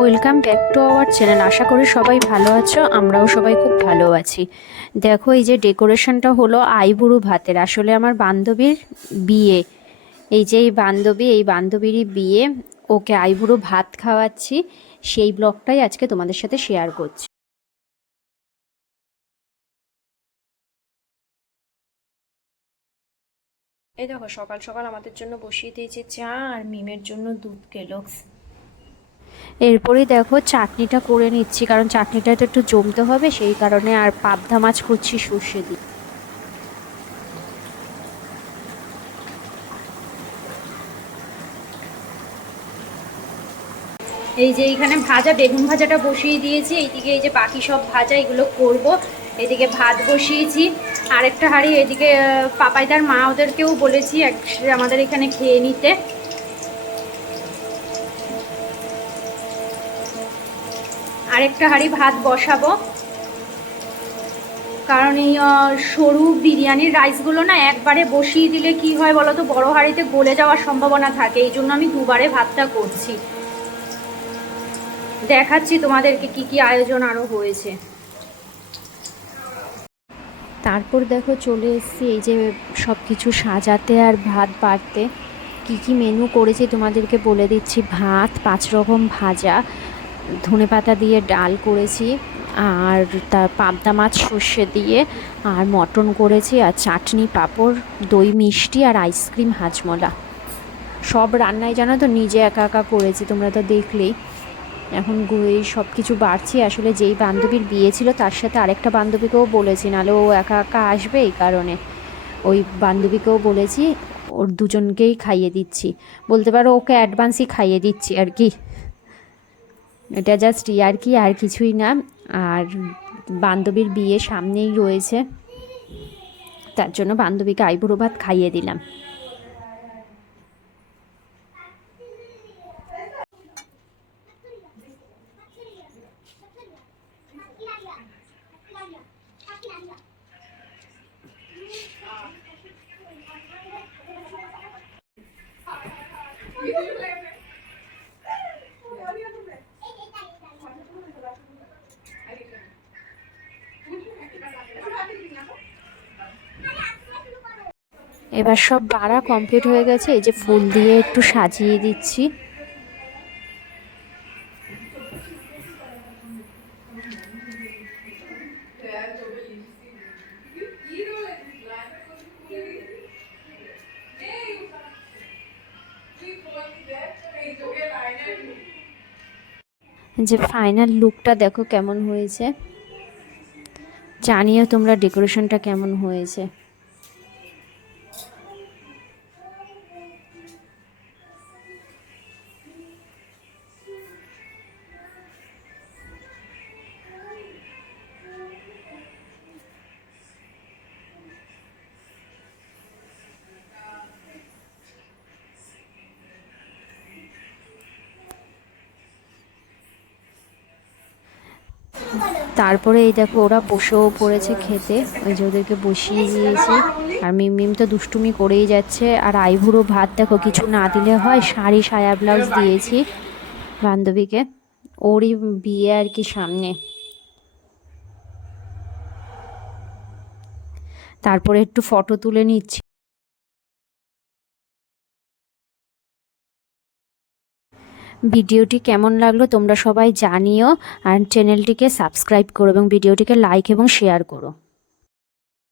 Welcome back to our channel. আশা করি সবাই ভালো আছো, আমরাও সবাই খুব ভালো আছি। দেখো, এই যে ডেকোরেশনটা হলো আইবুড়ো ভাতের। আসলে আমার বান্ধবীর বিয়ে। এই যে এই বান্ধবী, এই বান্ধবীরই বিয়ে। ওকে আইবুড়ো ভাত খাওয়াচ্ছি। সেই ব্লগটাই আজকে তোমাদের সাথে শেয়ার করছি। এই দেখো, সকাল সকাল আমাদের জন্য বসিয়ে দিয়েছে চা আর মিমের জন্য দুধ কেলক্স। এরপরেই দেখো চাটনিটা করে নিচ্ছি, কারণ চাটনিটা তো একটু জমতে হবে, সেই কারণে আর পাবদা মাছ করছি সর্ষে দিয়ে। এই যে এইখানে ভাজা, বেগুন ভাজাটা বসিয়ে দিয়েছি, এইদিকে এই যে বাকি সব ভাজা এগুলো করব, এদিকে ভাত বসিয়েছি, আরেকটা হাঁড়ি এদিকে পাপাইদার মা ওদেরকেও বলেছি আমাদের এখানে খেয়ে নিতে। আরেকটা হাঁড়ি ভাত বসাবো। কারণ এই সরু বিরিয়ানির রাইসগুলো না একবারে বসিয়ে দিলে কি হয় বলো তো বড় হাঁড়িতে গলে যাওয়ার সম্ভাবনা থাকে। এই জন্য আমি দুবারে ভাতটা করছি। দেখাচ্ছি তোমাদেরকে কি কি আয়োজন আরও হয়েছে। তারপর দেখো চলে এসেছি, এই যে সব কিছু সাজাতে আর ভাত বাড়তে। কি কি মেনু করেছি তোমাদেরকে বলে দিচ্ছি। ভাত, পাঁচ রকম ভাজা ধনে পাতা দিয়ে ডাল করেছি আর তার পাবদা মাছ সর্ষে দিয়ে আর মটন করেছি আর চাটনি, পাঁপড়, দই, মিষ্টি আর আইসক্রিম, হাজমলা। সব রান্নাই জানো তো নিজে একা একা করেছি, তোমরা তো দেখলেই। এখন গু- এই সব কিছু বাড়ছি, আসলে যেই বান্ধবীর বিয়ে ছিল তার সাথে আরেকটা বান্ধবীকেও বলেছি, নাহলে ও একা একা আসবে এই কারণে। ওই বান্ধবীকেও বলেছি, ওর দুজনকেই খাইয়ে দিচ্ছি। বলতে পারো ওকে অ্যাডভান্সই খাইয়ে দিচ্ছি আর কি। এটা জাস্ট আর কি, আর কিছুই না। আর বান্ধবীর বিয়ে সামনেই রয়েছে। তার জন্য বান্ধবীকে আইবুড়ো ভাত খাইয়ে দিলাম। এবার সব বাড়া কমপ্লিট হয়ে গেছে। এই যে ফুল দিয়ে একটু সাজিয়ে দিচ্ছি। যে ফাইনাল লুকটা দেখো কেমন হয়েছে। জানিও তোমরা ডেকোরেশনটা কেমন হয়েছে। তারপরে এই দেখো, ওরা বসেও পড়েছে খেতে। ওই যে ওদেরকে বসিয়ে দিয়েছি। আর মিম মিম তো দুষ্টুমি করেই যাচ্ছে। আর আইভুড়ো ভাত দেখো, কিছু না দিলে হয়, শাড়ি, সায়া ব্লাউজ দিয়েছি বান্ধবীকে। ওরই বিয়ে আর কি সামনে। তারপরে একটু ফটো তুলে নিচ্ছি। ভিডিওটি কেমন লাগল তোমরা সবাই জানিও আর চ্যানেলটিকে সাবস্ক্রাইব করো এবং ভিডিওটিকে লাইক এবং শেয়ার করো।